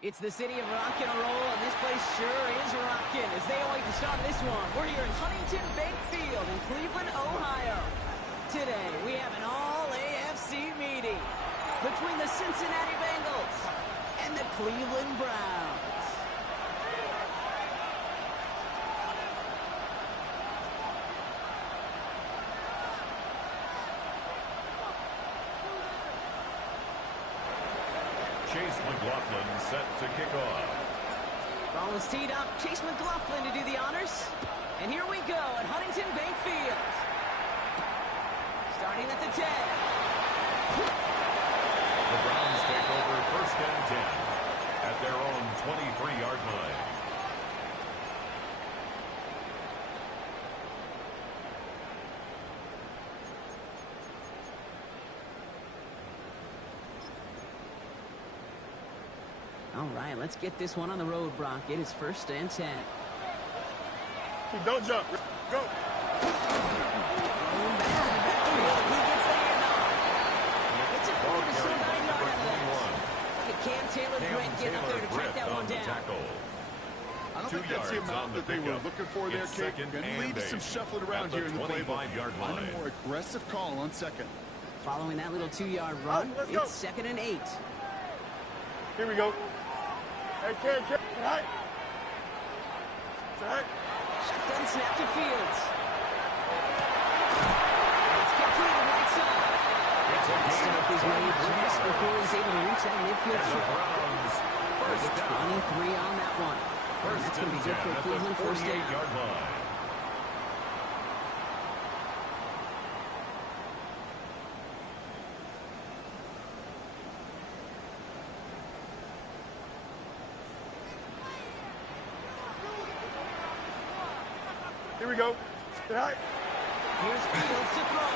It's the city of rock and roll, and this place sure is rocking as they await the start of this one. We're here in Huntington Bank Field in Cleveland, Ohio. Today, we have an all-AFC meeting between the Cincinnati Bengals and the Cleveland Browns. Chase McLaughlin set to kick off. Ball is teed up. Chase McLaughlin to do the honors. And here we go at Huntington Bank Field. Starting at the 10. The Browns take over first and 10 at their own 23-yard line. All right, let's get this one on the road, Brock. It is first and 10. Don't jump. Go. It's a 4-9-yard out of that. Look at Cam Taylor-Britt getting up there to track that one down. I don't think that's the amount that they were looking for there, Kate. Going to lead to some shuffling around here in the playbook. On a more aggressive call on second. Following that little 2-yard run, it's second and 8. Here we go. Hey, Cam. Right. Right. Shotgun snap to Fields. It's completed right side. The stop is made just before he's able to reach that midfield strip. First 23 on that one. And that's going to be good for Cleveland first down. Here we go. Right. Here's Fields to throw.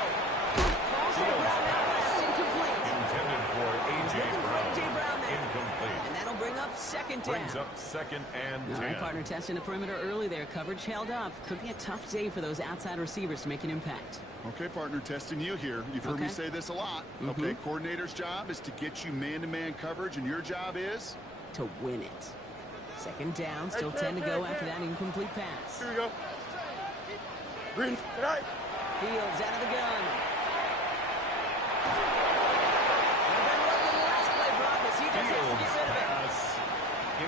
Falls to the ground now. That's incomplete. Intended for A.J. Brown. There. Incomplete. And that'll bring up second down. Brings up second and 10. All right, partner, testing the perimeter early there. Coverage held up. Could be a tough day for those outside receivers to make an impact. Okay, partner, testing you here. You've heard me say this a lot. Okay, coordinator's job is to get you man-to-man coverage, and your job is? To win it. Second down, still 10 to go after that incomplete pass. Here we go. Green, tonight. Fields out of the gun.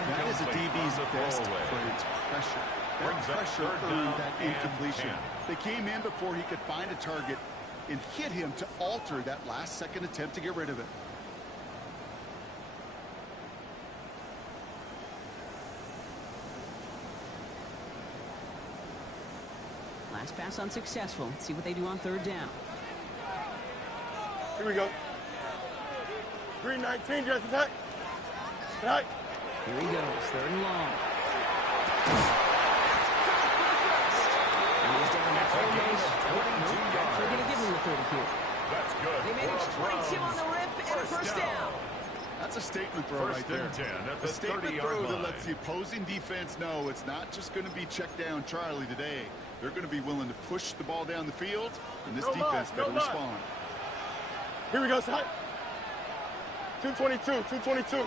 That is a DB's best friend. Pressure. That pressure earned that incompletion. They came in before he could find a target and hit him to alter that last-second attempt to get rid of it. Last pass unsuccessful. Let's see what they do on third down. Here we go. 3-19, just attack. Right. Here he goes, third and long. And he's down to almost 22 yards. They're going to give him the 30 here. That's good. They managed 22 on the rip and a first down. That's a statement throw right there. First and 10 at the 30-yard line. A statement throw that lets the opposing defense know it's not just going to be check down Charlie today. They're going to be willing to push the ball down the field, and this defense got to respond. Here we go, side. 222, 222.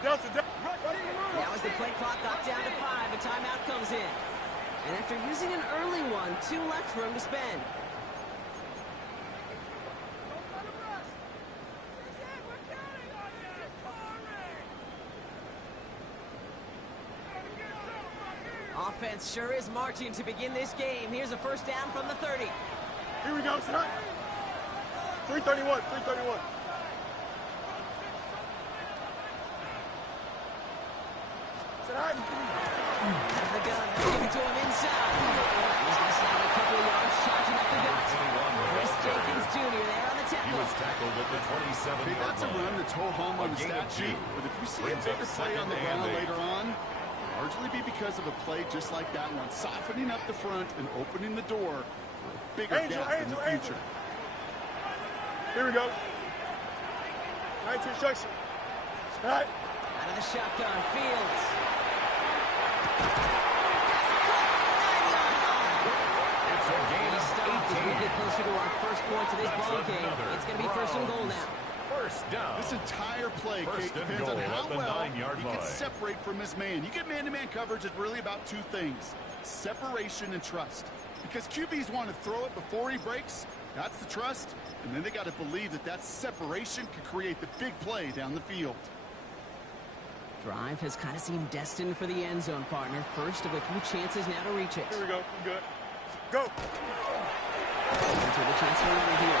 Now as the play clock got down to 5, a timeout comes in. And after using an early one, 2 left for him to spend. Offense sure is marching to begin this game. Here's a first down from the 30. Here we go, sir. 331, 331. Out of the gun, give it to him inside. He's going to slide a couple of yards, charging up the gut. Chris Jenkins Jr. there on the tackle. He was tackled at the 27-yard line. That's a run that's whole home on the stat sheet. But if we see a bigger play on the ground later on, largely be because of a play just like that one, softening up the front and opening the door for a bigger gap in the future. Here we go. 19 instruction. All right. Out of the shotgun, Fields. It's a gain of 18. closer to our first points of this ball game. It's going to be first and goal now. First down. This entire play, Kate, depends on how well he can separate from his man. You get man-to-man coverage, it's really about two things: separation and trust. Because QBs want to throw it before he breaks. That's the trust. And then they got to believe that that separation can create the big play down the field. Drive has kind of seemed destined for the end zone, partner. First of a few chances now to reach it. Here we go. I'm good. Go. Enter the transfer over here.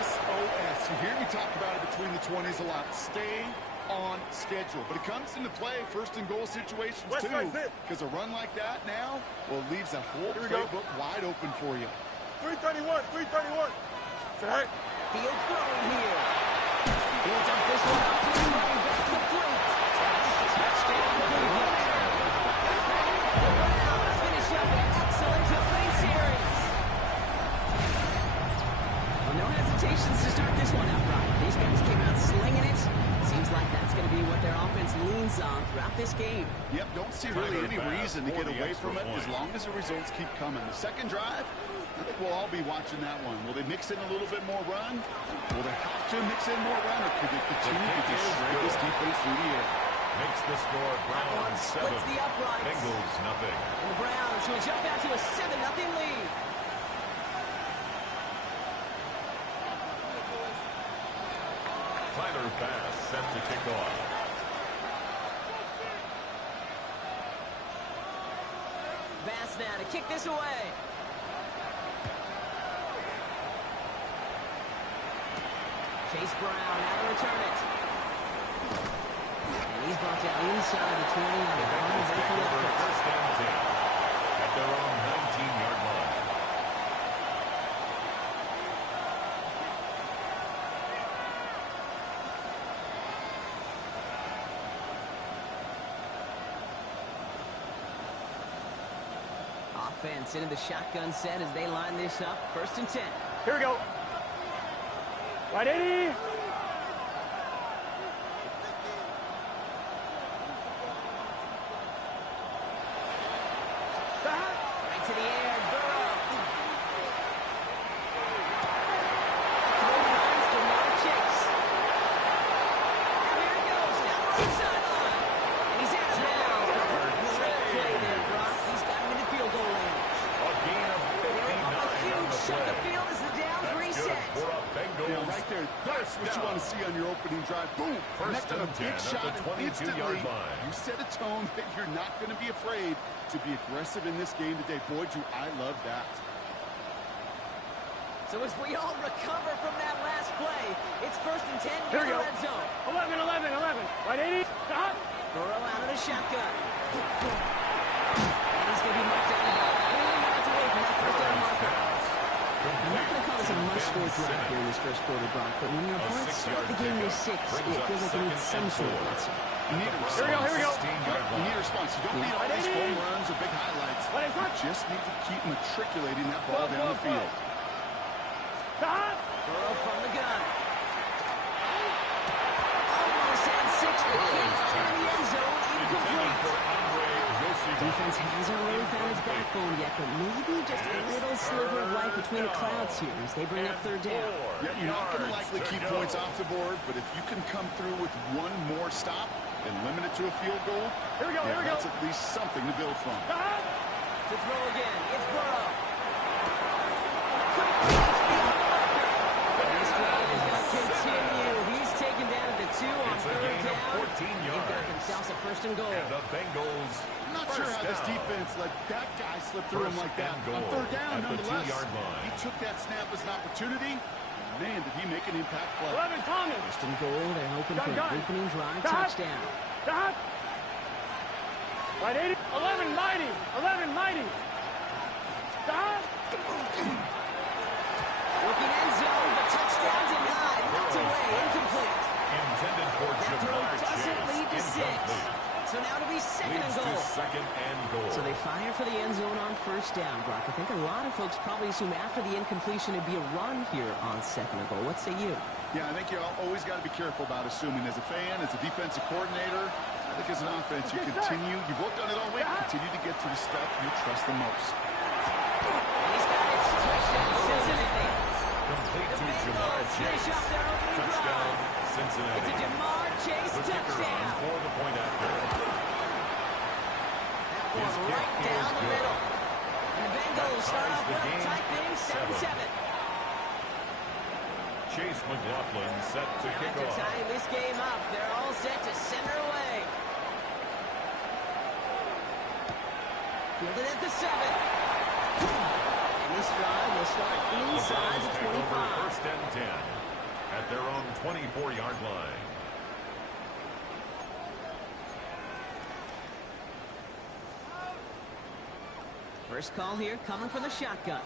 SOS. You hear me talk about it between the 20s a lot. Stay on schedule. But it comes into play first and goal situations too. Because a run like that now, well, leaves a whole playbook wide open for you. 331. 331. Set. Field throwing here. Builds up this one up to his running back, complete. Touchdown, Cleveland. The Browns finish up an excellent opening series. Well, no hesitations to start this one out, Brian. These guys came out slinging it. Seems like that's going to be what their offense leans on throughout this game. Yep, don't see really any reason to get away from it as long as the results keep coming. The second drive, I think we'll all be watching that one. Will they mix in a little bit more run? Will they have to mix in more run, or could they continue to just shred this defense through the air? Makes the score Browns 7. Splits the uprights. Bengals nothing. And the Browns will jump out to a 7-0 lead. Tyler Bass set to kick off. Bass now to kick this away. Chase Brown now to return it. And he's brought down inside the 20 on the first down 10 at their own 19-yard line. Offense into the shotgun set as they line this up. First and 10. Here we go. Right 80. Right to the air. Burrow. Throw lines to Mark Chase. And here he goes down the right sideline. And he's out of bounds. Great play there, Brock. He's got him in the field goal range. A gain of 59 A huge chunk of field as the downs reset. For a Bengals. Yeah, right there. That's what you want to see on your opening drive. Boom. First Connect on a and big 10 shot, at the and instantly 22-yard line. you set a tone that you're not going to be afraid to be aggressive in this game today. Boy, do I love that. So as we all recover from that last play, it's first and 10 Here we in the go. red zone. 11. Right 80. Stop. Burrow out of the shotgun. And he's going to be marked down about 4 yards away from that first down marker. I'm not going to call this a must-score drive here in this first quarter, Brock, but when your opponents start the game with 6, it feels like you need some sort of answer. You need a response. Here we go. You need a response. You don't need all these home runs or big highlights. You just need to keep matriculating that ball down the field. Stop. Burrow from the gun. Almost had 6, but can't find in the end zone. Incomplete. Defense hasn't really found its backbone yet, but maybe just a little sliver of light between the clouds here as they bring up third down. Yeah, you're not going to likely keep points off the board, but if you can come through with one more stop and limit it to a field goal, that's at least something to build from. Stop. To throw again, it's Burrow. Quick reach beyond the marker. And this drive is going to continue. He's taken down at the 2 on third down. 14 They've yards. got themselves a first and goal. And the Bengals. I'm not sure how this defense let that guy slip through him like that. On third down, nonetheless, he took that snap as an opportunity. Man, did he make an impact play. 11. Thomas. First and goal, they're hoping for an opening drive Stop. touchdown. Stop. Right 80. 11. Mighty. 11. Mighty. Stop. Looking end zone, but touchdown denied. Knocked away, incomplete. Intended for That throw Jamar doesn't Chase. lead to 6. So now to be second and Leads goal. to second and goal. So they fire for the end zone on first down, Brock. I think a lot of folks probably assume after the incompletion it'd be a run here on second and goal. What say you? Yeah, I think you always got to be careful about assuming. As a fan, as a defensive coordinator, like as an offense, you've worked on it all week, continue to get to the stuff you trust the most. He's got it. Touchdown, Cincinnati. Complete to The Jamar Bengals Chase. finish off their opening Touchdown, drive. Cincinnati. It's a Jamar Chase The kicker on touchdown. for the point after. One His kick right down is the good. middle. And the Bengals start ties off the with a game tight thing, 7-7. Chase McLaughlin set to Now kick after off. tying this game up, they're all set to center away. Fielded at the 7. And this drive will start inside the Take over 25. first and 10 at their own 24-yard line. First call here coming from the shotgun.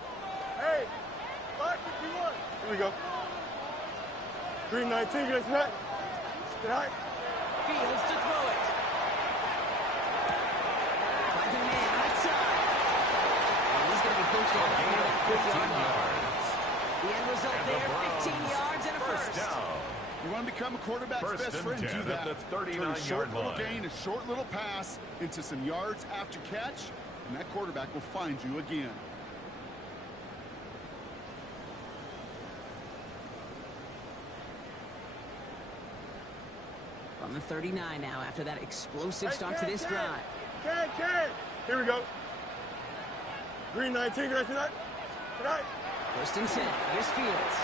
Hey, 551. Here we go. 319, get that. Tonight. Fields to throw it. Finds a man outside. And he's going to be pushed out Gain here of at 15 50 yards. yards. The end result And the there, Browns 15 yards and a first first. down. You want to become a quarterback's First best and friend, 10 do that. at the Turn a 39-yard short little line. gain, a short little pass into some yards after catch, and that quarterback will find you again. From the 39 now after that explosive start to this drive. Can. Here we go. 319, get that. Tonight. First and 10. Here's Fields.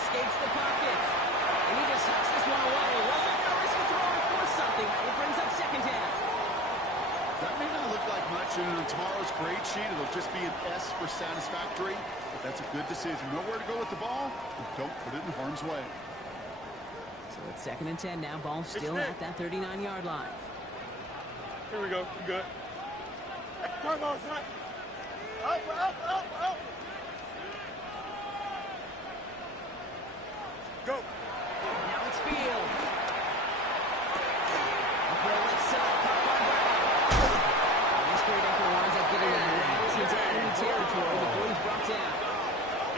Escapes the pocket. And he just hucks this one away. Wasn't going to risk a throw and force something. It brings up second down. That may not look like much, and on tomorrow's grade sheet, it'll just be an S for satisfactory, but that's a good decision. Know where to go with the ball, and don't put it in harm's way. So it's second and 10 now. Ball still at that 39-yard line. Here we go. You good? Come on, son. Up. Go. Now it's Field. Up the left side, caught by Brown. And this great effort winds up getting him well into enemy territory before he's brought down.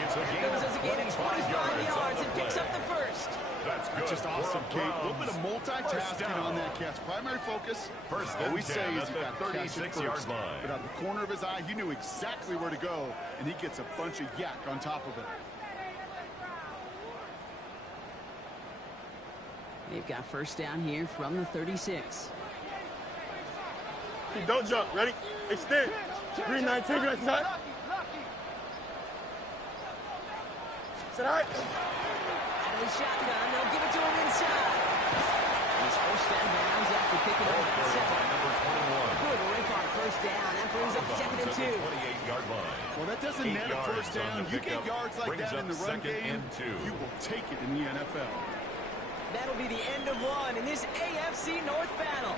It's a gain Comes of as a gain of 25 yards and picks up the first. That's good. Just awesome, for Kate. A little bit of Browns. First multitasking down. on that catch. Primary focus, First I always and say 10 is at you the got to catch it 36-yard first. line. But out of the corner of his eye, he knew exactly where to go, and he gets a bunch of yak on top of it. They've got first down here from the 36. Don't jump. Ready? Extend. 319, get that. Tonight. Out of the shotgun, they'll give it to him inside. His first down Browns after picking up at 7. Number 21. Good rip on first down. That brings up second and 2. 28-yard line. Well, that doesn't 8 net a first yards on down. the You get pickup, yards like brings that in up the run second game, and 2. you will take it in the NFL. That'll be the end of one in this AFC North battle.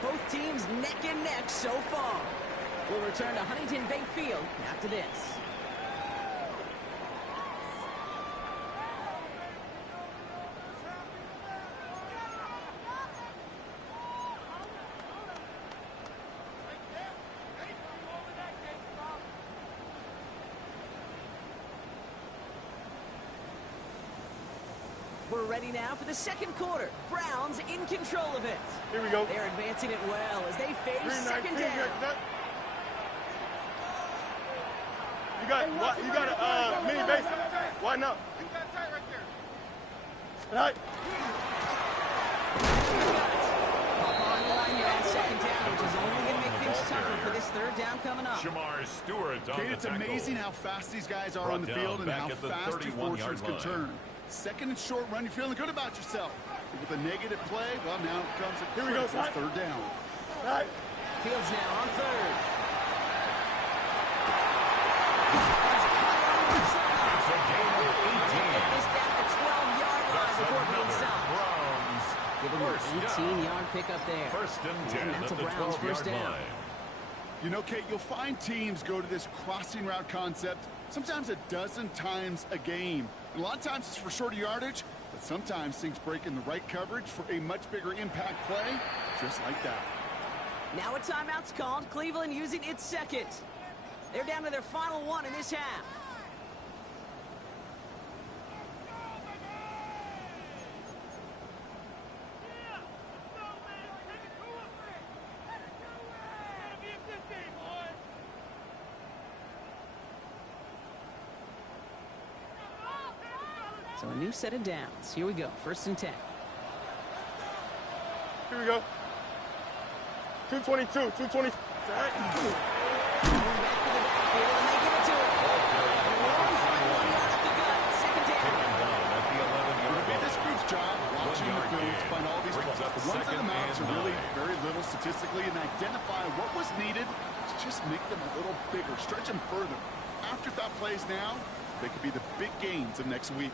Both teams neck and neck so far. We'll return to Huntington Bank Field after this. We're ready now for the second quarter. Browns in control of it. Here we go. They're advancing it well as they face 319, second get down. that. You got a mini base. Why not? Tonight. Pop on the line here on second down, which is only going to make things tougher for this third down coming up. Shamar Stewart on Kate, the it's tackle. amazing how fast these guys are Brought on the down field and back how at the fast your 31-yard fortunes can line. turn. Second and short run, you're feeling good about yourself. With a negative play, well, now it comes a Here we go, critical son. third down. Tonight. Fields now on third. It's a gain of 18. Get this down to 12-yard line That's before being another stopped. Browns Give him first an down. 18-yard pickup there. First and 10 And that's at a the Browns 12-yard first down. line. You know, Kate, you'll find teams go to this crossing route concept sometimes a dozen times a game. And a lot of times it's for shorter yardage, but sometimes things break in the right coverage for a much bigger impact play, just like that. Now a timeout's called. Cleveland using its second. They're down to their final one in this half. So a new set of downs. Here we go. 1st and 10. Here we go. 222, 220. Back to the backfield, and they give it to him. Long front, 1 yard up the gut. 2nd down. At the 11-yard line. This group's job, watching the film to find all these plays. The ones that amount to really very little statistically and identify what was needed to just make them a little bigger, stretch them further. Afterthought plays now, they could be the big gains of next week.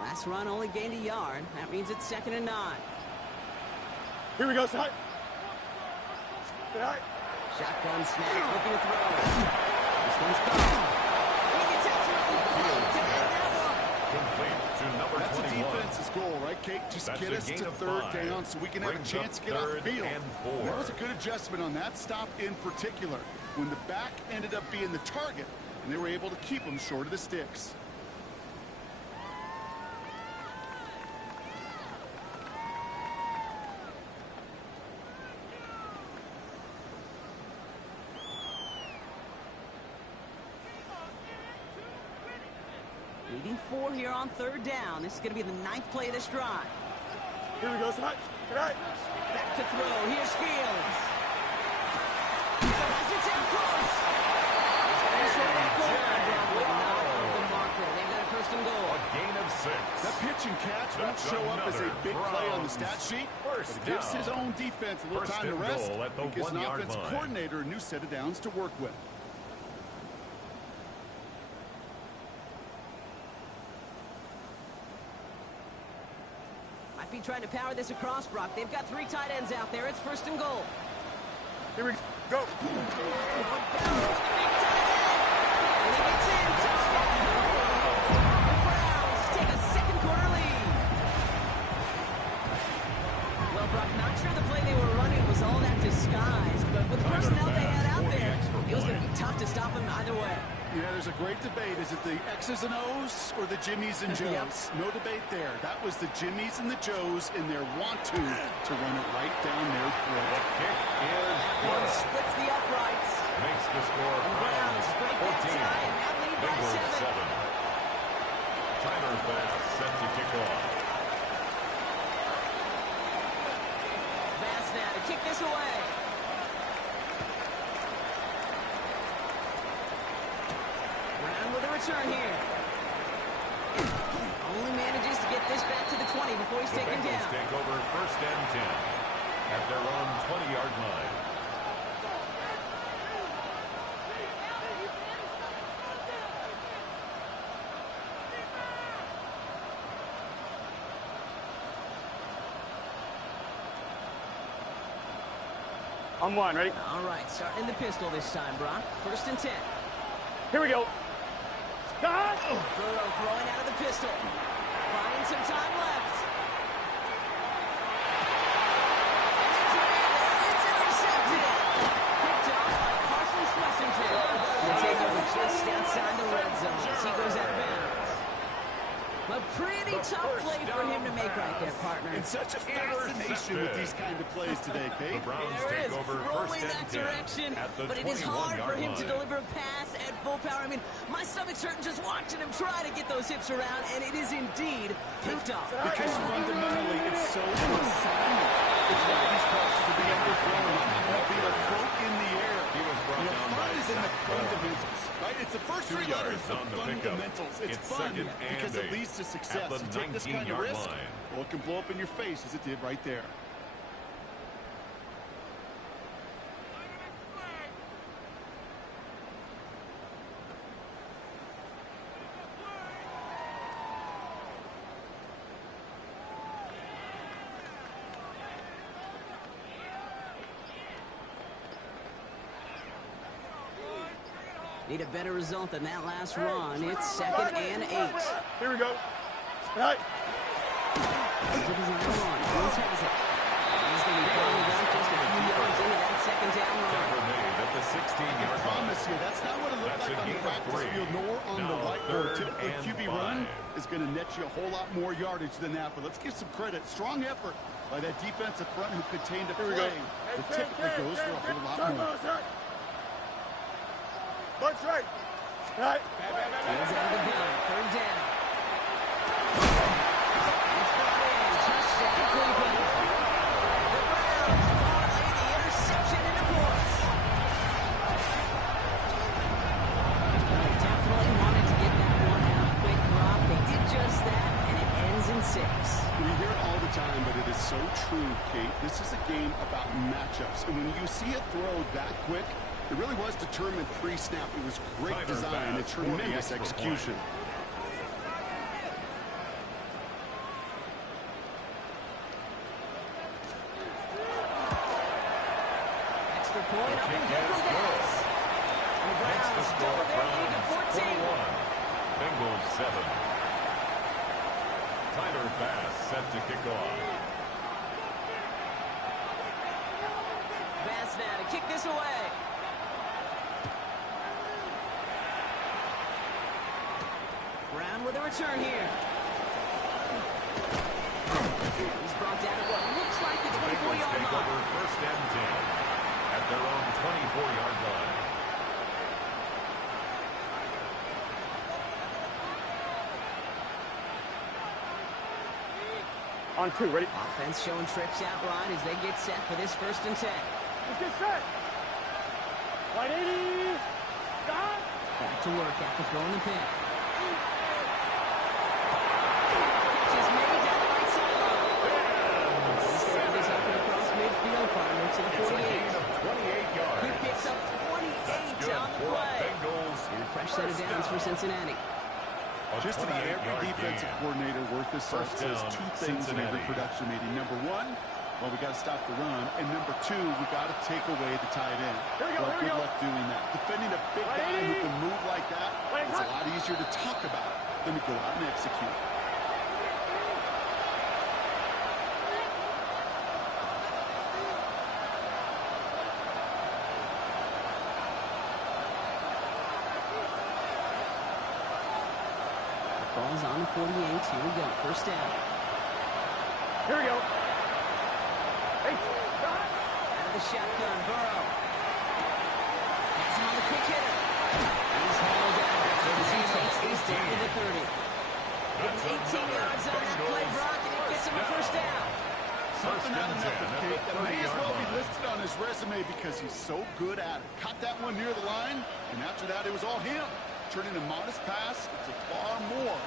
Last run only gained a yard. That means it's 2nd and 9. Here we go, side. Shotgun snap, looking to throw. This one's caught. He gets absolutely pumped to end that one. Complete to number 21. That's a defense's goal, right, Cake? Just That's get a us gain to of 3rd 5. down so we can have a Brings chance up to get off the 3rd field. and 4. That was a good adjustment on that stop in particular, when the back ended up being the target, and they were able to keep him short of the sticks. Leading 4 here on 3rd down. This is going to be the 9th play of this drive. Here we go, side. Back to throw. Here's Fields. Has it down close. He's going to throw that goal line, but not of the marker. They've got a 1st and goal. A gain of 6. That pitch and catch won't show up as a big play on the stat sheet, but it gives his own defense a little time to rest and gives an offensive coordinator a new set of downs to work with. Might be trying to power this across, Brock. They've got 3 tight ends out there. It's 1st and goal. Here we go. And he gets in. Touchdown. The Browns take a 2nd quarter lead. Well, Brock, not sure the play they were running was all that disguised, but with the personnel they had out there, it was going to be tough to stop him either way. Yeah, there's a great debate. Is it the X's and O's or the Jimmies and Joes? Yep. No debate there. That was the Jimmies and the Joes in their want to run it right down their throat. The kick is One good. splits the uprights. Makes the score And the Browns break that 14. tie and now lead by Bengals 7. 7. Timer pass set to kick off. Vance now to kick this away. Brown with a return here. Only manages to get this back to the 20 before he's The taken Bengals down. take over 1st and 10 at their own 20-yard line. I'm 1, ready? All right, starting in the pistol this time, Brock. 1st and 10. Here we go. Side. Burrow throwing out of the pistol. Buying some time left. And it's intercepted. Picked off by Carson Schlesinger. He'll take over just outside the red zone as he goes out of bounds. A pretty tough play for him to make right there, partner. And such a fascination with these kind of plays today, The Kate. Browns There it take is, over 1st rolling and that 10 direction, at the but it is hard for 21-yard him to line. deliver a pass at full power. I mean, my stomach's hurting just watching him try to get those hips around, and it is indeed picked off. Because fundamentally, it's so assignment. It's why these passes are being underthrown. They'll be afloat in the air. He was brought down fun by is in the Tckl. fundamentals, right? It's the first 2 3 letters yards of on the pickup. fundamentals. It's It's fun 2nd and because it 8 leads to success. at the You take this kind of 19-yard risk, line. well, it can blow up in your face as it did right there. Need a better result than that last run. It's 2nd and 8. Here we go. Right. Fields has it. He's going to be balled up just a few yards into that 2nd down run. Tackle made at the 16-yard line. Promise you, that's not what it looked That's like a on the gain of practice 3. field, nor on the Now whiteboard. 3rd Typically, and QB 5. run is going to net you a whole lot more yardage than that, but let's give some credit. Strong effort, by that defensive front who contained a play that typically goes for a whole lot more. Bunch right. Right. Hands out of the gun. Third down. It's brought in. Touchdown, Cleveland. The Browns parlay the interception into points. They definitely wanted to get that one out quick, Brock. They did just that, and it ends in 6. We hear it all the time, but it is so true, Kate. This is a game about matchups. And when you see a throw that quick, it really was determined pre-snap. It was great design and tremendous execution. Extra point up and good for Dallas. And the Browns double their lead to 14. 21. Bengals 7. Tyler Bass set to kick off. Bass now to kick this away. Brown with a return here. He's brought down at what looks like the 24-yard Take line. over first and 10 at their own 24-yard line. On 2, ready? Offense showing trips out wide as they get set for this first and 10. Let's get set. 180. Stop. Back to work after throwing the pick. Catch is made down the right sideline. He's going to have this up and across midfield, partner to the 48. It's a gain of 28 yards. He picks up 28 on the play. Bengals. And a fresh set of downs for Cincinnati. Just about every defensive coordinator worth his salt says two things in every production meeting. Number one, well, we got to stop the run. And number two, we got to take away the tight end. Well, good luck doing that. Defending a big guy who can move like that, it's a lot easier to talk about than to go out and execute. Ball's on the 48. Here we go. First down. Here we go. Hey, Out of the shotgun, Burrow. Has him on the quick hitter. He's hauled out as he takes this down to the 30. Getting 18 yards on that play, Brock, and it gets him a first down. Something out of nothing, Kate. That may as well be listed on his resume because he's so good at it. Caught that one near the line, and after that, it was all him. Turning a modest pass into far more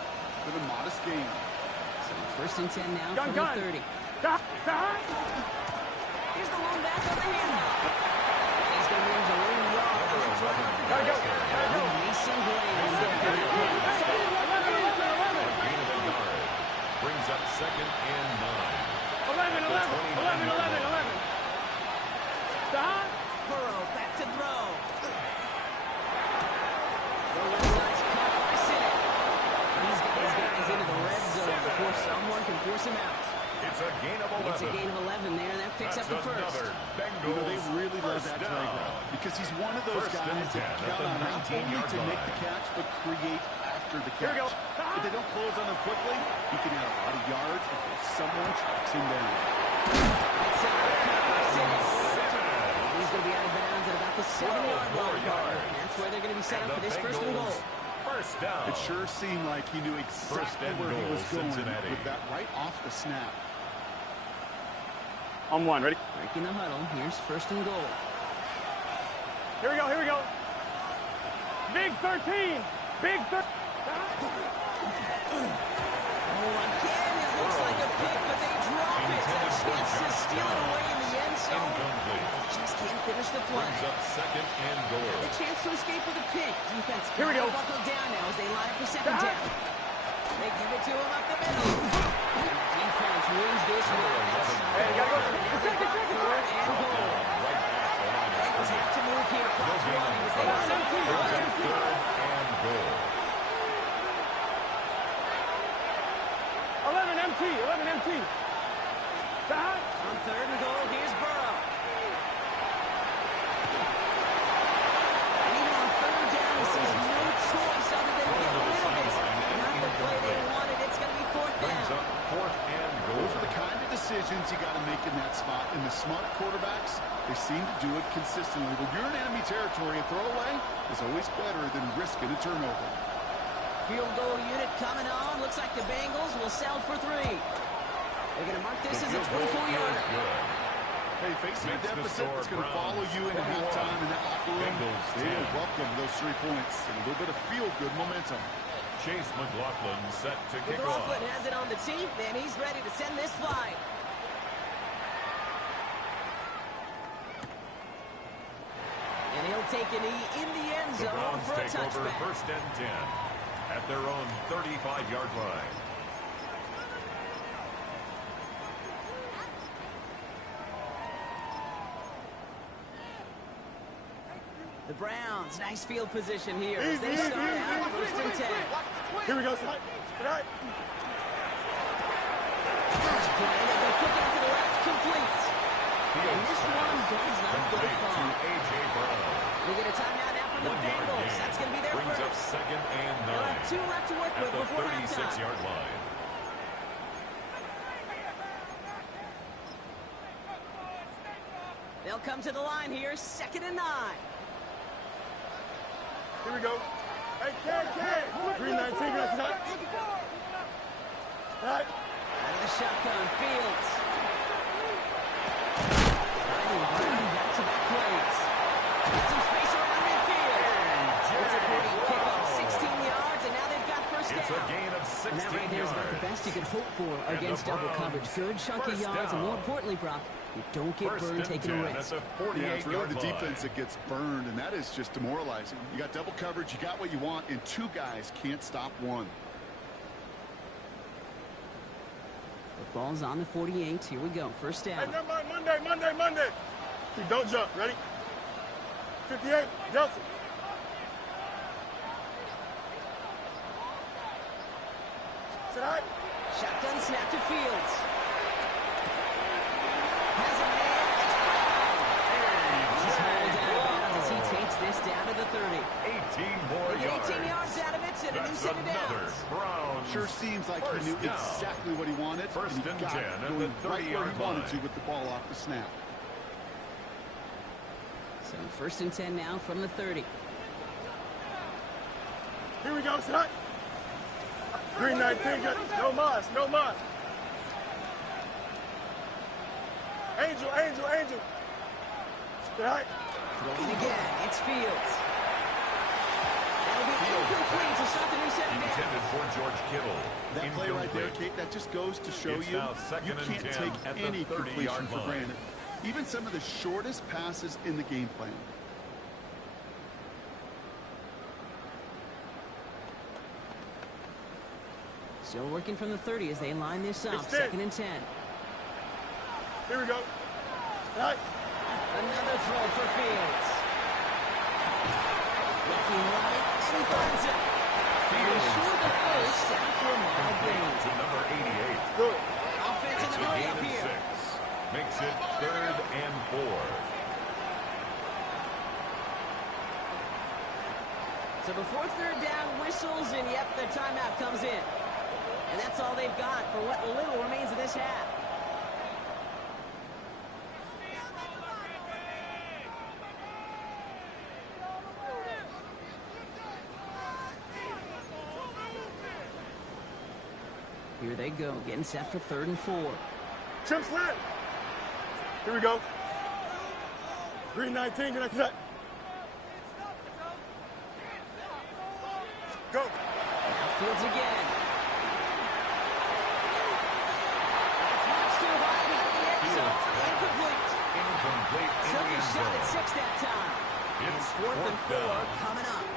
than a modest game. So first and 10 now from the 30. stop. Here's the one back on the handoff. And he's going to lose a little yard. And that's right off the Gotta go. Mason Graham is there for the play. Gain of a yard. Brings up second and 9. 11. Stop. Burrow back to throw. The left side's caught by Sinnott. He's got his guys into the red zone before someone can force him out. It's a gain of 11. It's a gain of 11 there, and that picks That's up the first. another You know, they Bengals really love first that down. playground because he's one of those First and guys that 10 at count the on not only 19-yard to make the line. catch, but create after the Here we catch. go. If they don't close on him quickly, he can add a lot of yards before someone tracks him down. It's caught by Sinnott. He's going to be out of bounds at about the 7-yard line. And that's where they're going to be set up for this first and goal. First down. It sure seemed like he knew exactly and where he goal, was going Cincinnati. with that right off the snap. On 1, ready? Breaking the huddle. Here's first and goal. Here we go. Big 13. Big 13. Oh, again, it looks like a pick, but they drop it. A chance to steal it away in the end zone. Incomplete. Just can't finish the play. Brings up second and goal. The chance to escape with a pick. Defense Here we go. buckled down now as they line up for second down. They give it to him up the middle. And the defense wins this one. Hey, you gotta go. Third and goal. Right back the line. Bengals have to move here. Clock's running as they have some Third and goal. 11 MT. Stop. On third and goal, here's Burrow. And even on third down, he sees no choice other than to get rid of it. Not the play they wanted. It's going to be fourth Brings down. up fourth and goal. Those are the kind of decisions you got to make in that spot. And the smart quarterbacks, they seem to do it consistently. When you're in enemy territory, a throwaway is always better than risking a turnover. Field goal unit coming on. Looks like the Bengals will settle for 3. They're going to mark this as a 24-yarder. Hey, facing a deficit, it's going to follow you into halftime in that locker room. They will welcome those 3 points and a little bit of feel-good momentum. Chase McLaughlin set to kick off. McLaughlin has it on the team, and he's ready to send this flying. And he'll take a knee in the end The zone Browns for a take over touchback. 1st and 10 at their own 35-yard line. The Browns, nice field position here as they start out 1st and 10. Here we go, son. Tonight. First play, they go quick out to the left, complete. And this one does not go far. A.J. Brown. We get a timeout now from the 1 yard Bengals. gain. That's going to be their Brings up first. 2nd and 9. They'll have 2 left to work with at the before halftime. 36-yard line. They'll come to the line here, 2nd and 9. Here we go. Hey, Ken. 319, good night. Right. Out of the shotgun, Fields. Finding Brown back-to-back plays. Get some space around midfield. It's a great pickup, 16 yards, and now they've got first down. It's a gain of 16 And that right there is about the best you could hope for against double coverage. Good chunky yards, and more importantly, Brock, you don't get burned taking a risk. Yeah, it's really the defense that gets burned, and that is just demoralizing. You got double coverage, you got what you want, and 2 guys can't stop one. The ball's on the 48. Here we go. First down. Hey, never mind. Monday. See, don't jump. Ready? 58, Johnson. Tonight. Shotgun snap to Fields. Has a man. He's hauled out of bounds as he takes this down to the 30. 18 more They get yards. 18 yards out of it, and a new That's set of another downs. Browns. Sure seems like he knew First down. exactly what he wanted. First and he and got 10 it at going the right where 30-yard he wanted line. to with the ball off the snap. So 1st and 10 now from the 30. Here we go, tonight. 319, good. No mas. Angel. Tonight. Throwing again. It's Fields. That'll be incomplete to start the new set of downs. Intended for George Kittle. That play right there, Kate, that just goes to show It's you now 2nd you and can't 10 take at the any 30-yard completion for line. granted. Even some of the shortest passes in the game plan. Still working from the 30 as they line this up. It's 10. 2nd and 10. Here we go. Tonight. Another throw for Fields. Looking right, and he finds it. And he's short the first after a mild gain. To number 88. Good. Offense in It's the a hurry gain up of here. 6. Makes it 3rd and 4. So before 3rd down whistles, and yep, the timeout comes in. And that's all they've got for what little remains of this half. Here they go, getting set for 3rd and 4. Chip slant. Here we go. 319, good night. Go. Now Fields again. It's too high to the end zone. Incomplete. Incomplete in Took the a end shot at zone. 6 that time. It's And 4th and 4 down. coming up.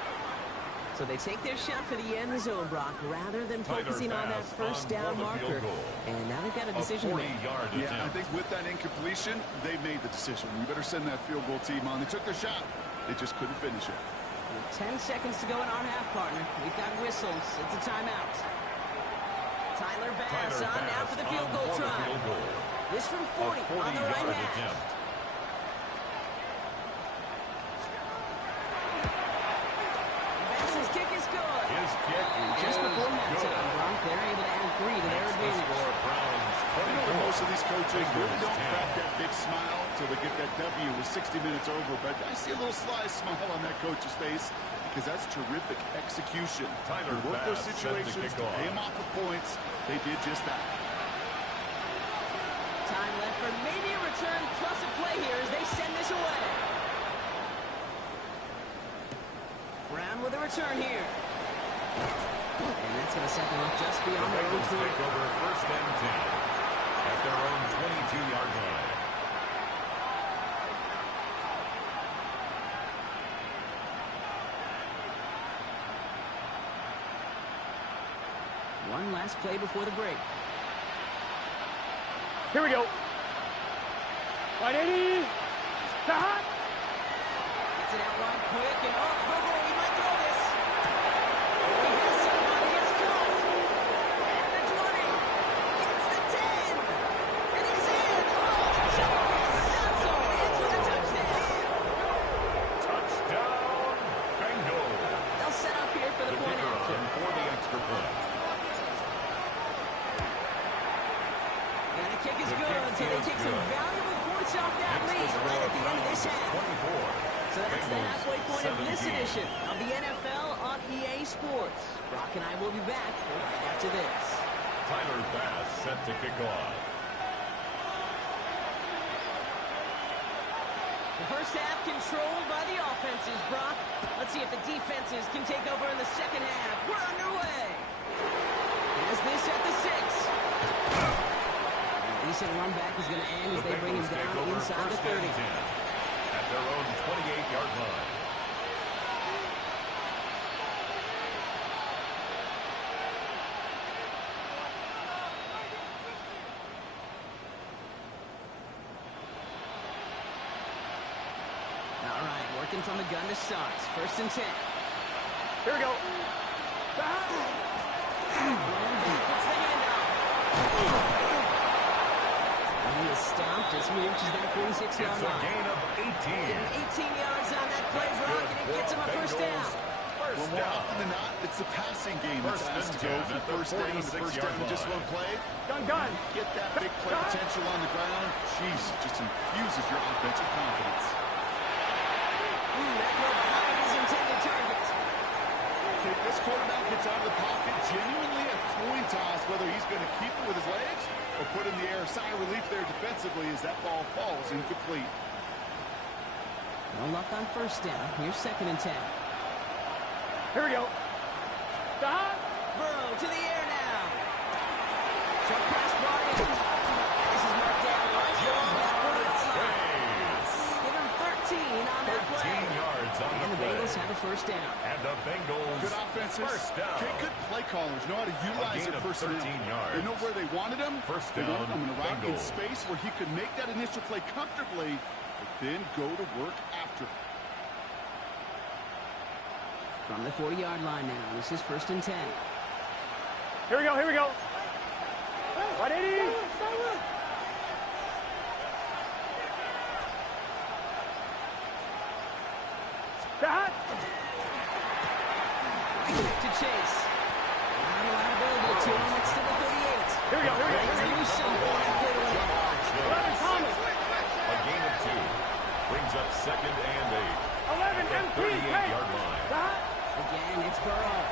So they take their shot for the end zone, Brock, rather than Tighter focusing on that pass first on down for the field marker. goal. And now they've got a A decision to make. 40-yard Yeah, I attempt. think with that incompletion, they made the decision. You better send that field goal team on. They took their shot. They just couldn't finish it. 10 seconds to go in our half, partner. We've got whistles. It's a timeout. Tyler Bass Tyler on now Bass for the field goal on for the try. field goal. This from A 40 on the right 40-yard hash. attempt. Bass's kick is good. His kick Just is before halftime, good. Brock, they're able to add 3 to their Makes the advantage. score Browns You know that most of these coaches really don't crack that big smile until they get that W with 60 minutes over, but I see a little sly smile on that coach's face because that's terrific execution. They work those situations to pay them off of points. They did just that. Time left for maybe a return plus a play here as they send this away. Brown with a return here. And that's going to set them up just beyond their own 20. Take over first and 10 at their own 22-yard line. One last play before the break. Here we go. 180. Stop. Gets it out wide quick and off. He might throw this. He has somebody. It's caught. At the 20. It's the 10. And he's in. Oh, Jones does so. It's for the touchdown. Touchdown, Bengals. They'll set up here for the point kicker after. on for the extra point. And the kick is good, so they take some valuable points off that lead right at the end of this half. 24. So that's the halfway point of this 17. edition of the NFL on EA Sports. Brock and I will be back right after this. Tyler Bass set to kick off. The first half controlled by the offenses, Brock. Let's see if the defenses can take over in the second half. We're underway. Is this at the 6? Decent run back is going to end as they bring him down inside the 30. At their own 28-yard line. All right, working from the gun to start. First and 10. Here we go. And back gets the handoff. He is stopped as he reaches that 46-yard It's a line. gain of 18. 18 yards on that play, Brock, and it gets him a first down. Well, more often than not, it's the passing game that's asked to go from first down to first down in just one play. Gun. Get that big play potential on the ground. Jeez, it just infuses your offensive confidence. That goal behind his intended target. Okay, this quarterback gets out of the pocket, genuinely a coin toss whether he's going to keep it with his legs or put in the air. Sigh of relief there defensively as that ball falls incomplete. No luck on first down. Here's second and 10. Here we go. Stop. Burrow to the air now. Short pass brought in. This is marked down right here on that 40-yard line. Give him 13 on that play. 13 yards on And the the play. Bengals have a first down. And the Bengals Good offenses. first down. Okay, good play callers know how to utilize gain their of personnel. 13 yards. They know where they wanted him. First They down, wanted him in a route in Bengals. space where he could make that initial play comfortably, but then go to work after. From the 40-yard line now. This is first and 10. Here we go. 180. Stop. To Chase. Not a lot available to him. It's to the 38. Here we go. Newsom on that play to win. 11 Thomas. A gain of 2. Brings up second and 8. 11 At the MP. 38-yard line. Stop. Again, it's Burrow.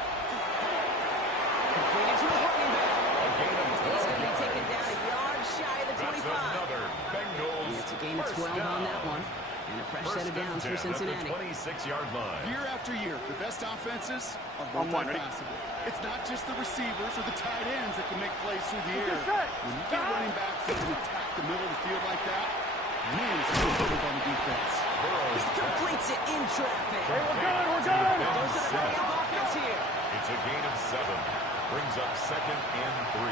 Completed to his running back. A gain of 12 He's going to be yards. taken down a yard shy of the That's 25. another Bengals It's a gain of first 12 down. on that one. And a fresh set of downs for Cincinnati. At the 26-yard line. Year after year, the best offenses are On one, ready? multifaceted. It's not just the receivers or the tight ends that can make plays through the air. set. When you get running backs that can attack the middle of the field like that, man, it's a good on the defense. Burrows Completes it in traffic. Hey, we're good. Goes to the hurry up offense here. It's a gain of 7. Brings up second and 3.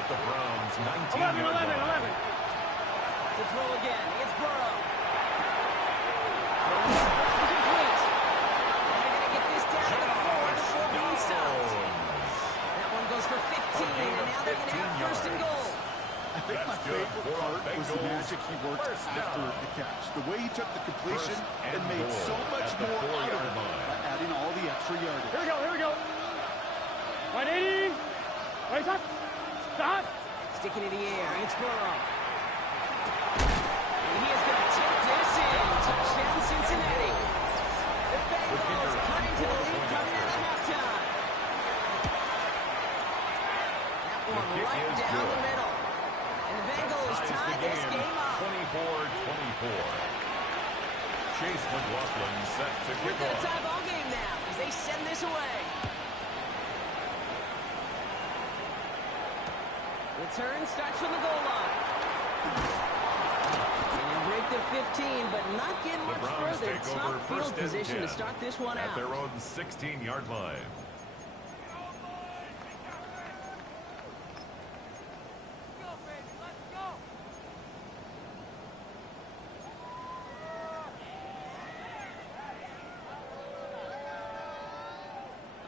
At the Browns' 19-yard line. 11. To throw again. It's Burrow. Incomplete. And they're going to get this down to the 4 before being stopped. That one goes for 15, and now they're going to have first and goal. I think my That's good favorite for part was the Bengals. magic he worked First after down. the catch. The way he took the completion First and and made goal so much at the more out of 4-yard it line. by adding all the extra yardage. Here we go. 180. Raise up. Stop. sticking in the air. It's Burrow. And he is going to take this in. Touchdown, Cincinnati. The Bengals cut into the lead coming out of halftime. That one right down the middle. And the Bengals tie this game up. 24-24. Chase McLaughlin set to We're kick going to off. tie ball game now as they send this away. Return starts from the goal line. And they'll break the 15, but not get The much Browns further. take over Tough field first and position 10 to start this one at out. their own 16-yard line.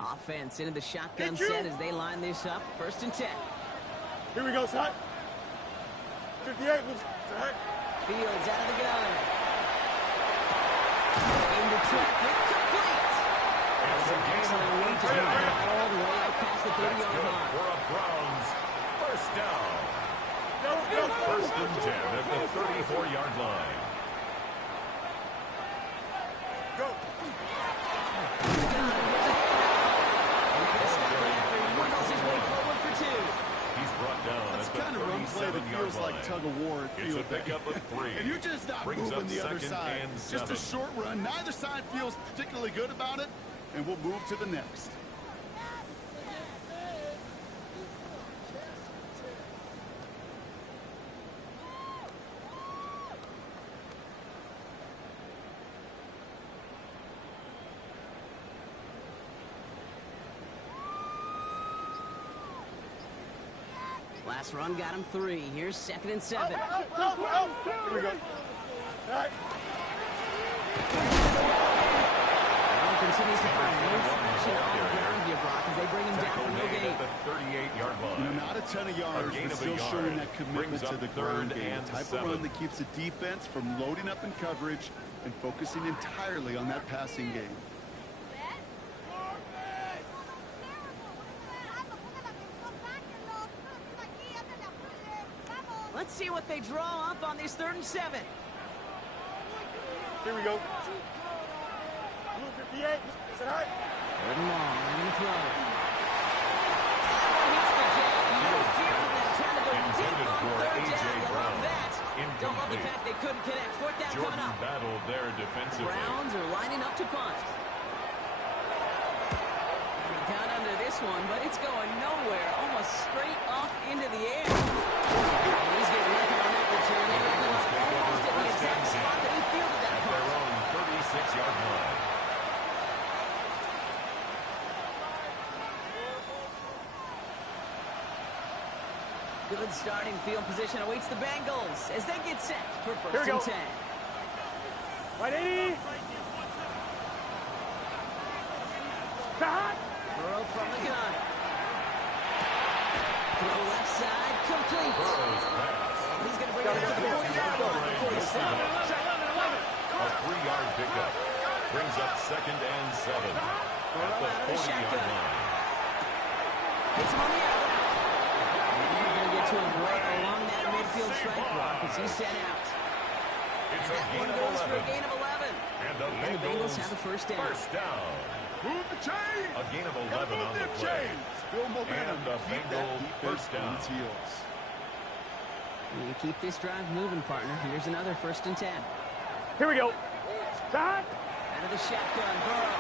Offense into the shotgun set as they line this up. 1st and 10. Here we go, son. 58. Fields out of the gun. Into traffic, complete. That's an excellent read to get it all the way out past the 30-yard line. For a Browns first down. First and 10 at the 34-yard line. Go. He's brought down That's at the kind the of run play that 37-yard feels like line. tug-of-war. It's a pickup of 3. And you're just not Brings moving up the other 2nd side. and Just a 7. short run. Neither side feels particularly good about it, and we'll move to the next. Last run got him 3. Here's 2nd and 7. Here we go. All right. He continues to find no traction on the ground here, Brock, as they bring him down for no gain. At the 38-yard line. You know, not a ton of yards, gain but of a still yard. showing that commitment Brings to up the 3rd ground game. and The type 7. of run that keeps the defense from loading up in coverage and focusing entirely on that passing game. Let's see what they draw up on this 3rd and 7. Here we go. Blue 58. Say hi. 3rd and long. They're going to throw. That one hits the jab. No fear from that. Trying to go deep Intended on for 3rd A.J. down. You love Brown. that. Don't love the Incomplete. fact they couldn't connect. 4th down Jordan coming up. battled there defensively. Browns are lining up to punt. And he got under this one, but it's going nowhere. Almost straight up into the air. And he's getting lucky on that return. They were almost at the exact spot that he fielded that At their punt. own 36-yard line. Good starting field position awaits the Bengals as they get set for Here 1st we and go. 10. Right 80. Burrow from the gun. Throw left side, complete. Burrow's pass. He's going to bring it up to the 40-yard line before he's set. A 3-yard pickup. Brings up 2nd and 7 at the 40-yard line. Gets him on the out route. And they're going to get to him right along that midfield strike block as he's sent out. It's And a that gain one of goes for a 11. gain of 11. And the And the Bengals have the 1st down. First down. Move the chains! A gain of 11 Gotta move on the them play. chains! Build momentum. And the Keep that Bengal defense first on down. its heels. You keep this drive moving, partner. Here's another 1st and 10. Here we go. Time. Out of the shotgun, Burrow.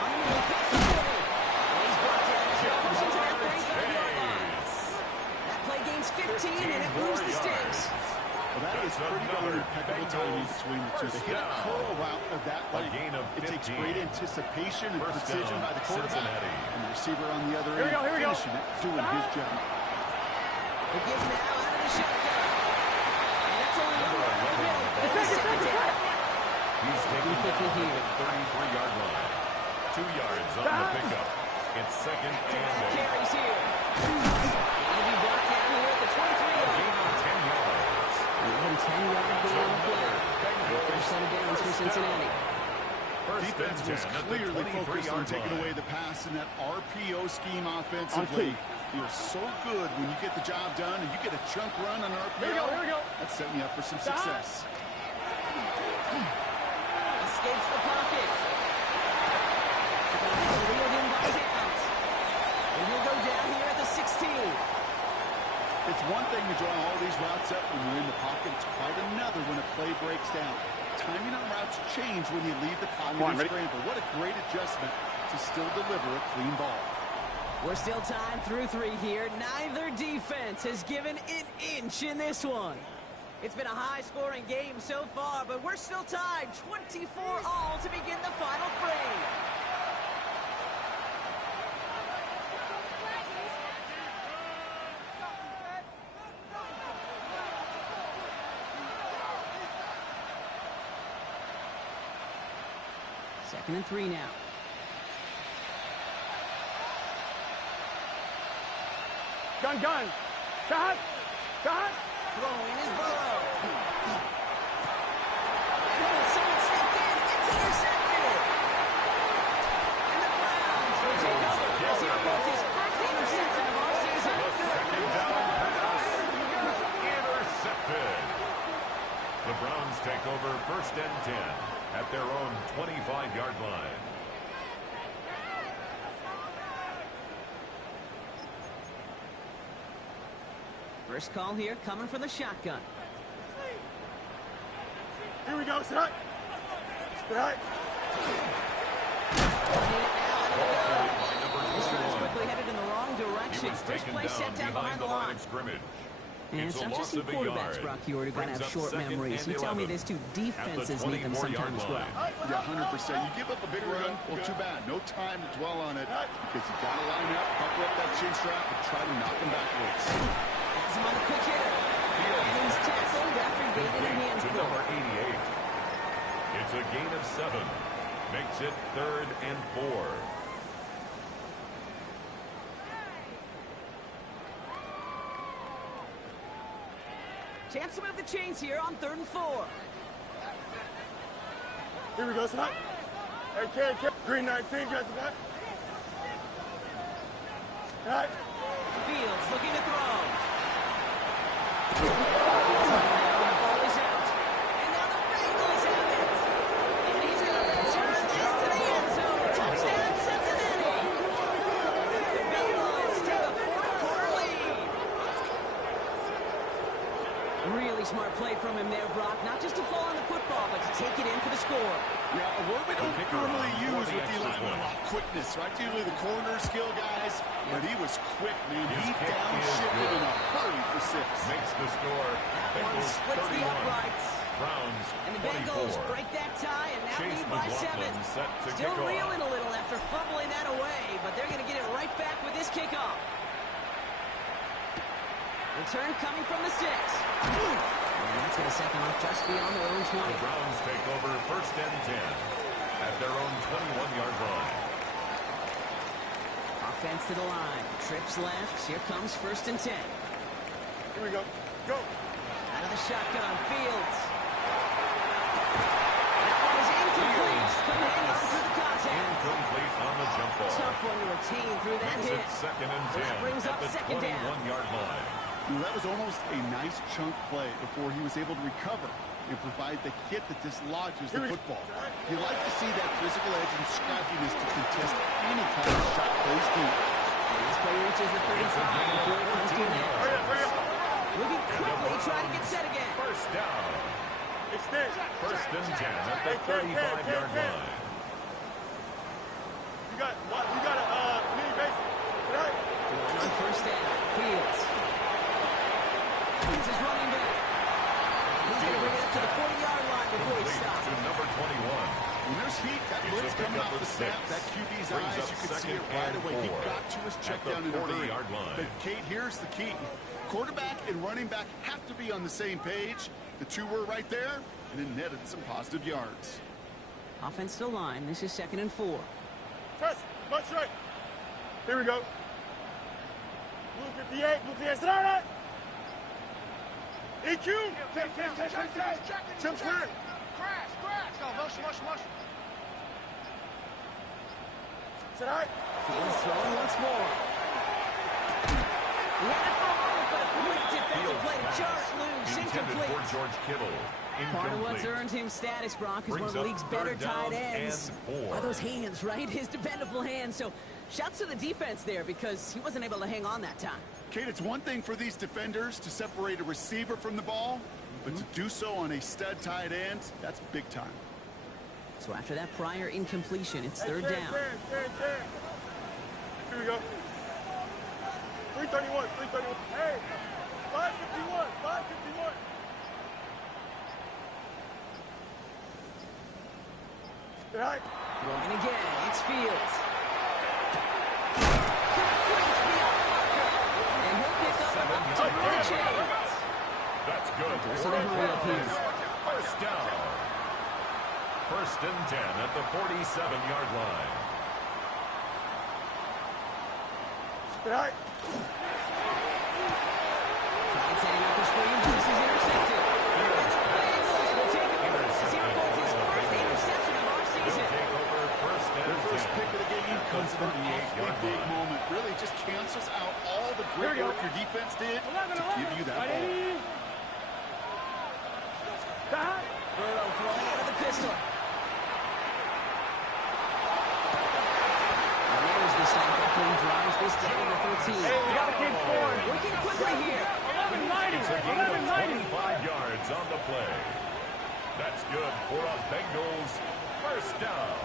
On the move, pass is away. And he's brought down as he pushes to that 35-yard line. That play gains 15, and it moves the sticks. Well, that is pretty darn impeccable timing between the two. To hit a curl route of that length, gain of it takes 15. great anticipation and First precision down, by the quarterback. Cincinnati. And the receiver on the other Here we end go, here we go. finishing it, doing his job. They give now out of the shotgun. And that's only one yard in the middle. And the 2nd down. He's taking Quickly down here. at the 33-yard line. 2 yards on the pickup. It's 2nd and 8. Carries here. He'll be brought down here at the 23-yard line. 10 yards. Even 10-yard gain on the play. First set of downs for Cincinnati. First Defense and was 10 at the clearly focused on 23-yard taking line. away the pass in that RPO scheme offensively. Feels so good when you get the job done and you get a chunk run on RPO. Here we go. That's setting you up for some success. Escapes the pocket. Reeled in by Downs. And he'll go down here at the 16. It's one thing to draw all these routes up when you're in the pocket. It's quite another when a play breaks down. Timing on routes change when you leave the pocket and scramble. What a great adjustment to still deliver a clean ball. We're still tied through 3 here. Neither defense has given an inch in this one. It's been a high-scoring game so far, but we're still tied 24-all to begin the final frame. Second and 3 now. Gun. Cut. Throwing is Burrow. And someone stepped in. It's intercepted. And the Browns will take over. As he reports his first interception of our season. The second down pass. Intercepted. The Browns take over first and 10 at their own 25-yard line. First call here coming from the shotgun. Here we go, set. This drive's quickly headed in the wrong direction. First play set down behind the line. And it's not just some quarterbacks, Brock Huard, who got to have short memories. You tell me there's 2 defenses need them sometime as well. Yeah, 100%. You give up a big run, well, too bad. No time to dwell on it because you got to line up, buckle up that chin strap, and try to knock him backwards. He's on the quick hitter. And he's tackled after gaining a handful. Number 88. It's a gain of 7. Makes it 3rd and 4. Chance to move the chains here on 3rd and 4. Here we go, set. Hey, Ken. Green 19, guys, set. Right. Fields looking to throw. The ball is out. And now the Bengals have it. And he's going to return this to the end zone. Touchdown, Cincinnati. The Bengals take a 4th-quarter lead. Really smart play from him there, Brock. Not just to fall on the football, but to take it in for the score. Yeah, a word we don't normally use with the lineman. Quickness, right? Usually the corner skill guys, but he was quick, man. He downshifted in a hurry for 6. Makes the score. That one splits the uprights. Browns And the Bengals 24. break that tie and now Chase lead by 7. Set to Still kick off. reeling a little after fumbling that away, but they're going to get it right back with this kickoff. Return coming from the 6. And that's going to set them up just beyond their own 20. The Browns take over first and 10 at their own 21-yard line. Offense to the line. Trips left. Here comes first and 10. Here we go. Go. Out of the shotgun. Fields. That one is incomplete. Couldn't hang on through the contact. Incomplete on the jump ball. Tough one to retain through that Makes hit. it second and 10 That brings at up the second down. 21-yard line. That was almost a nice chunk play before he was able to recover and provide the hit that dislodges the football. You like to see that physical edge and scrappiness to contest any kind of shot plays deep. And this play reaches the 35 before it comes to an end. Looking quickly, trying to get set again. First down. Extend. First and 10 at the 35-yard line. You got a mini base. Right. On first down, Fields. Fields is running back. He's going to bring it up to the 40-yard line before he stops. To number 21. When there's heat, that blitz coming off the snap, that QB's eyes, you can see it right away. He got to his check down in a hurry. But Kate, here's the key. Quarterback and running back have to be on the same page. The 2 were right there, and it netted some positive yards. Offense to line. This is 2nd and 4. Press. Much right. Here we go. Blue 58. Blue 58. Sit on it. EQ. Chip clear. Crash. Go, motion. Sit high. Fields throwing once more. He had it for a moment, but a great defensive play to jar it loose. Intended for Incomplete. George Kittle. Part of what's Incomplete. earned him status, Brock, is one Brings of the up league's third better down tight ends. and 4. By those hands, right? His dependable hands. So shouts to the defense there because he wasn't able to hang on that time. Kate, it's one thing for these defenders to separate a receiver from the ball, but to do so on a stud tight end, that's big time. So after that prior incompletion, it's third down. Here we go. 331, 331. Hey, 551, 551. All right. Throwing again, it's Fields. Completes beyond marker. And he'll pick up enough to run the chains. That's good. So they hurry up here. First down. First and 10 at the 47-yard line. All right. Trying setting up the screen, but this is intercepted. And the Bengals will take it over. Zero goals, his first interception of our season. Take over first and Their first 10. pick of the game comes at an awfully big moment. Really just cancels out all the great work your defense did to give you that ball. Burrow throwing out of the pistol. And there's the stop. Buckley drives this down to the 13. Hey, we got to keep scoring. Working quickly here. 1190. It's a gain of 25 yards on the play. That's good for a Bengals first down.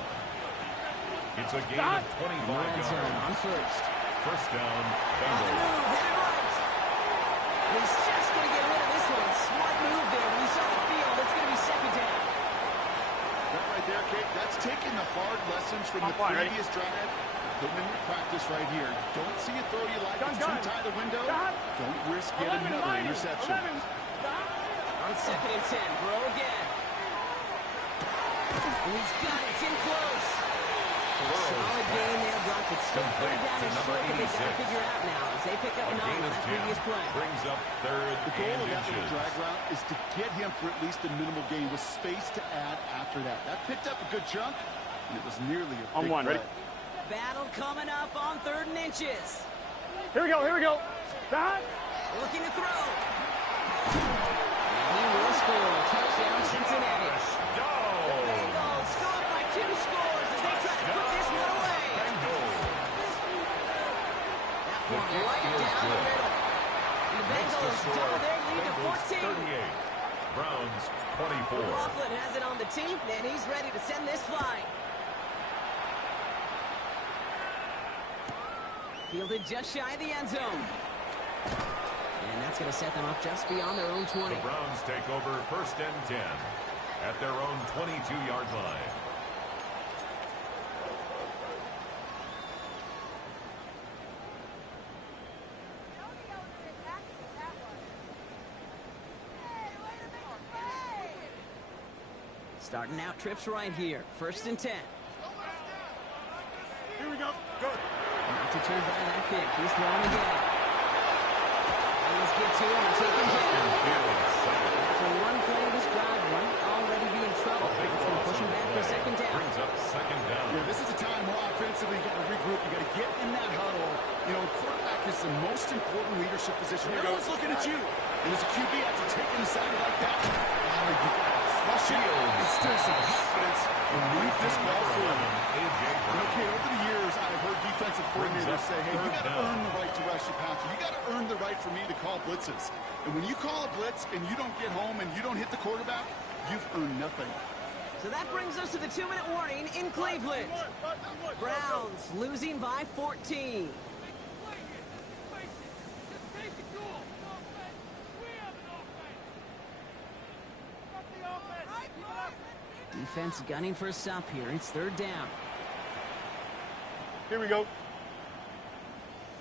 It's a gain of 25 Red zone yards. on first. First down, On the Bengals. move, hit it right. He's just going to get rid of this one. Smart move there. When he saw the field, it's going to be second down. That right there, Kate, that's taking the hard lessons from the previous drive, put them into practice right here. Don't see a throw you like, it's too tight a window. Don't risk yet another interception. On second and 10, Burrow again. And he's got it. It's in close. Solid game there, Brock. It's still third down and short, but they've got to figure out now as they pick up A 9 gain on of that 10 previous play. brings up third The goal and of that little inches. drag route is to get him for at least a minimal gain with space to add after that. That picked up a good chunk, and it was nearly a big play. Battle coming up on third and inches. Here we go, here we go. Back. Looking to throw. And he will score. Touchdown, Cincinnati. Go! Bengals scored by 2 scores as they try to put this one away. Bengals. That one right down the middle. And the Makes the Bengals score. double their lead to Bengals 14. 38. Browns 24. McLaughlin has it on the team, and he's ready to send this flying. Fielded just shy of the end zone. And that's going to set them up just beyond their own 20. The Browns take over first and 10 at their own 22-yard line. Starting out trips right here. First and 10. Here we go. Go. Not deterred by that pick. He's throwing again. And let's get to him and take him down. After one play of this drive, might already be in trouble. It's going to push him back for second down. Brings up second down. Yeah, this is a time where offensively you got to regroup. You got to get in that huddle. You know, quarterback is the most important leadership position. Everyone's looking at you. And as a QB, after taking a sack like that, you got to flush it and still some confidence and move this ball forward. Okay, over the years, I've heard defensive coordinators say, hey, you got to earn the right to rush your passer. You got to earn the right for me to call blitzes. And when you call a blitz and you don't get home and you don't hit the quarterback, you've earned nothing. So that brings us to the 2-minute warning in Cleveland. Browns losing by 14. Defense gunning for a stop here. It's third down. Here we go.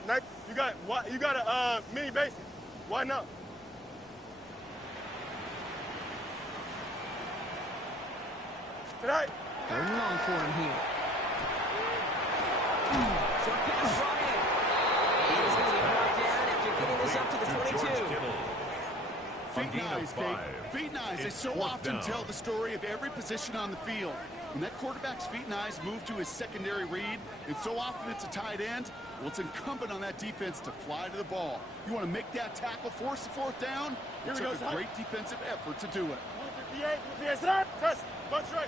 Next, you got a mini basic. Why not? Tonight. Third and long for him here. Short pass brought in. And he's going to be brought down after getting this up to the 22. Feet and eyes, Kate. Feet and eyes. They so often tell the story of every position on the field. When that quarterback's feet and eyes move to his secondary read, and so often it's a tight end, Well, it's incumbent on that defense to fly to the ball. You want to make that tackle, force the fourth down? It took a great defensive effort to do it. 58, start. Test. Bunch right.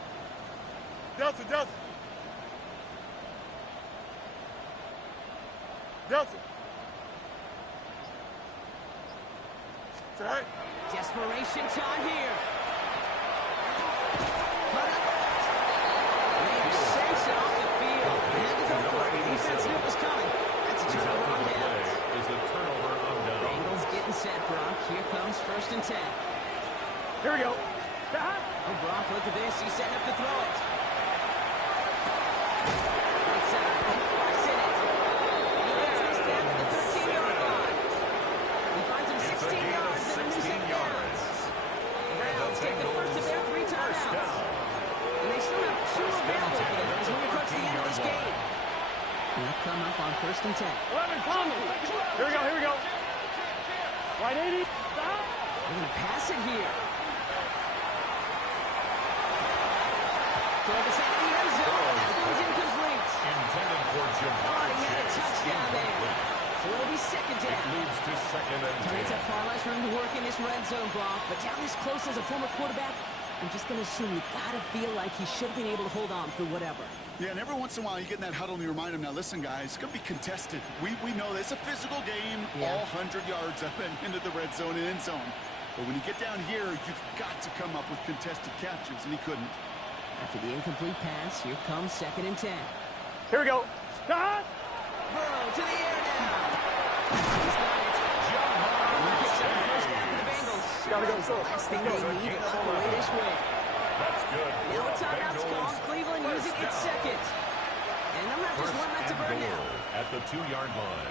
Delta. Right. Desperation time here. Cut out left. They have sent it off the field. They had to go for it. The defense knew it was coming. That's a turnover on downs. Is a turnover on downs. Bengals getting set, Brock. Here comes 1st and 10. Here we go. Oh, Brock, look at this. He's setting up to throw it. Right side. Send it. And he gets this down to the 13-yard line. He finds him 16 yards and a new set of downs. The Browns take the first of their 3 timeouts. And they still have 2 available for them as we approach the end of this game. They'll come up on 1st and 10. 11, Conley. Here we go. Right 80. They're going to pass it here. Throw this out of the end zone. That one's incomplete. Intended for Thought he had a touchdown there. So it'll be 2nd It down. leads to 2nd and 10. Targets have far less room to work in this red zone, Brock. But down this close as a former quarterback, I'm just going to assume you got to feel like he should have been able to hold on through whatever. Yeah, and every once in a while you get in that huddle and you remind them, now listen, guys, it's going to be contested. We know it's a physical game, all 100 yards up and into the red zone and end zone. But when you get down here, you've got to come up with contested catches, and he couldn't. After the incomplete pass, here comes 2nd and 10. Here we go. Burrow to the air now. He's got it. He picks up the first down for the Bengals. That's the last thing they need to walk away this way. That's good. Now a timeout's called. Cleveland using its 2nd. And I'm not just one left to burn now. At the 2-yard line.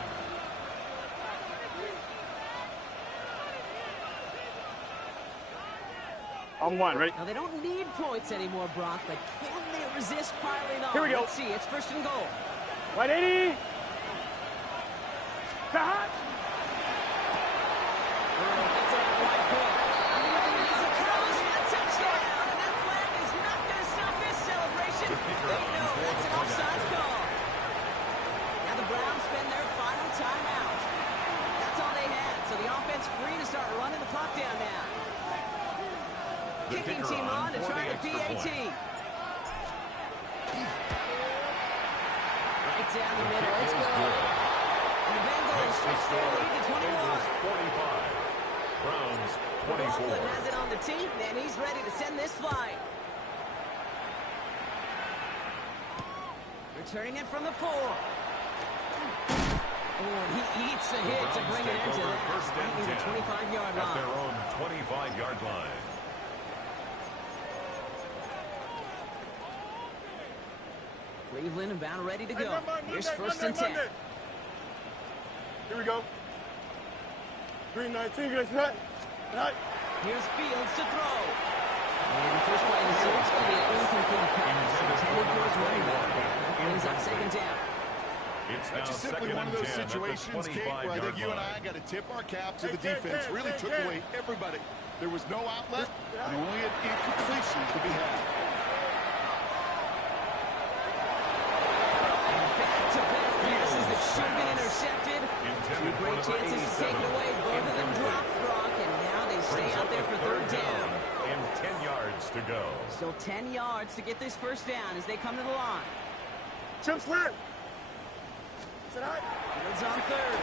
On 1, ready? Now, they don't need points anymore, Brock, but can they resist piling on? Here we go. Let's see. It's 1st and goal. Right 80. Burrow gets it out wide quick. And he's a throws and a touchdown. And that flag is not going to stop this celebration. They know that's an offsides call. Now the Browns spend their final timeout. That's all they had. So the offense free to start running the clock down now. Kicking team on to try the PAT. Right down the middle. Let's go. And the Bengals stretch their lead to 21. 45. Browns 24. Coughlin has it on the tee, and he's ready to send this flying. Returning it from the 4. Oh, he eats a hit to bring it into that. Right near the 25-yard line. At their own 25-yard line. Cleveland about ready to go. Here's 1st and 10. Here we go. 3-19, guys. Right. Here's Fields to throw. And the first play of the series will be an incomplete pass intended for his running back there. That brings up 2nd down. It's That's just simply one of those situations, Kate, where I think you and I got to tip our cap to the defense. Really took away everybody. There was no outlet, and only an incompletion could be had. Back-to-back passes that should have been intercepted. 2 great chances to take it away. Both of them dropped, Brock, and now they stay out there for 3rd down. And 10 yards to go. Still 10 yards to get this 1st down as they come to the line. Chip slant. Fields on 3rd.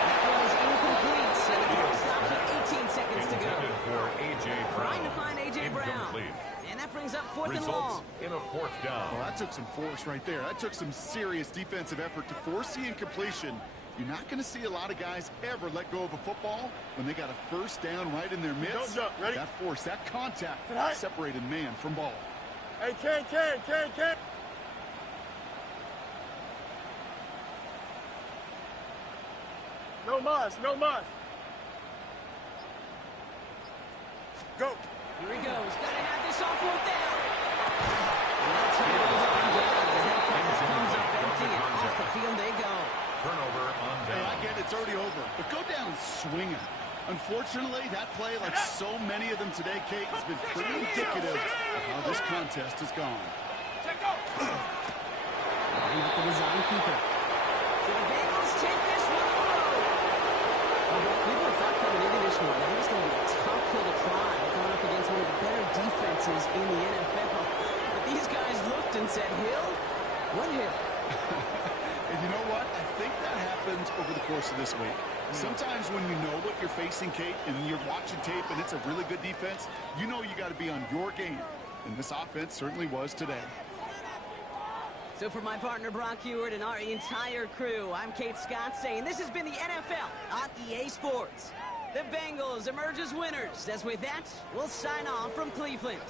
That one is incomplete, and the clock stops with 18 seconds to go. For A.J. Brown. Trying to find A.J. Brown. Incomplete. And that brings up 4th and Results long. in a 4th down. Well, that took some force right there. That took some serious defensive effort to force the incompletion. You're not going to see a lot of guys ever let go of a football when they got a 1st down right in their midst. Don't jump. Ready? That force, that contact separated man from ball. Hey, Ken. No mas. Go. Here he goes. Got to have this on 4th down. And that's how it goes on down. The head pass comes up empty, and off the field they go. Turnover on Hey, down. I get it, it's already over. But go down swinging. Unfortunately, that play, like so many of them today, Kate, has been pretty indicative of how this contest has gone. line up the design keeper. So the Bengals take this one on the road. We would have thought coming into this one that it was going to be a tough hill to climb, going up against one of the better defenses in the NFL. But these guys looked and said, Hill? What hill? And you know what? I think that happens over the course of this week. Sometimes when you know what you're facing, Kate, and you're watching tape and it's a really good defense, you know you got to be on your game. And this offense certainly was today. So for my partner, Brock Heward, and our entire crew, I'm Kate Scott saying this has been the NFL on EA Sports. The Bengals emerge as winners. As with that, we'll sign off from Cleveland.